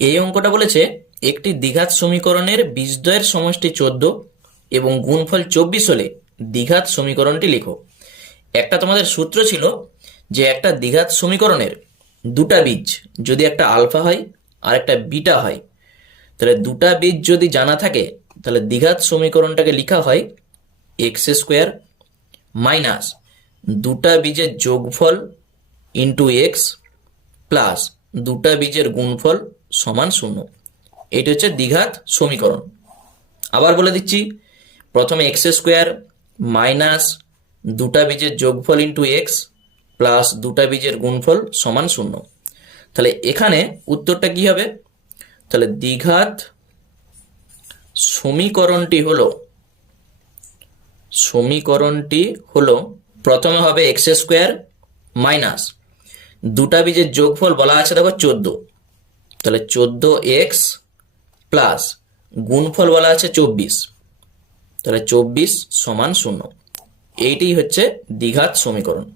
এই অঙ্কটা বলেছে একটি দ্বিঘাত সমীকরণের বীজদ্বয়ের সমষ্টি 14 এবং গুণফল 24 হলে দ্বিঘাত সমীকরণটি লিখো। একটা তোমাদের সূত্র ছিল যে একটা দ্বিঘাত সমীকরণের দুটা বীজ যদি একটা আলফা হয় আর একটা বিটা হয়, তাহলে দুটা বীজ যদি জানা থাকে তাহলে দ্বিঘাত সমীকরণটাকে লেখা হয় এক্স স্কোয়ার মাইনাস দুটা বীজের যোগফল ইন্টু এক্স প্লাস দুটা বীজের গুণফল সমান 0। এটি হচ্ছে দ্বিঘাত সমীকরণ। আবার বলে দিচ্ছি, প্রথমে এক্স স্কোয়ার মাইনাস দুটা বীজের যোগফল ইন্টু এক্স প্লাস দুটা বীজের গুণফল সমান 0। তাহলে এখানে উত্তরটা কি হবে? তাহলে দ্বিঘাত সমীকরণটি হলো প্রথমে হবে এক্স স্কোয়ার মাইনাস দুটা বীজের যোগফল বলা আছে দেখো 14, তাহলে 14x প্লাস গুণফল বলা আছে 24, তাহলে 24 সমান 0। এইটাই হচ্ছে দ্বিঘাত সমীকরণ।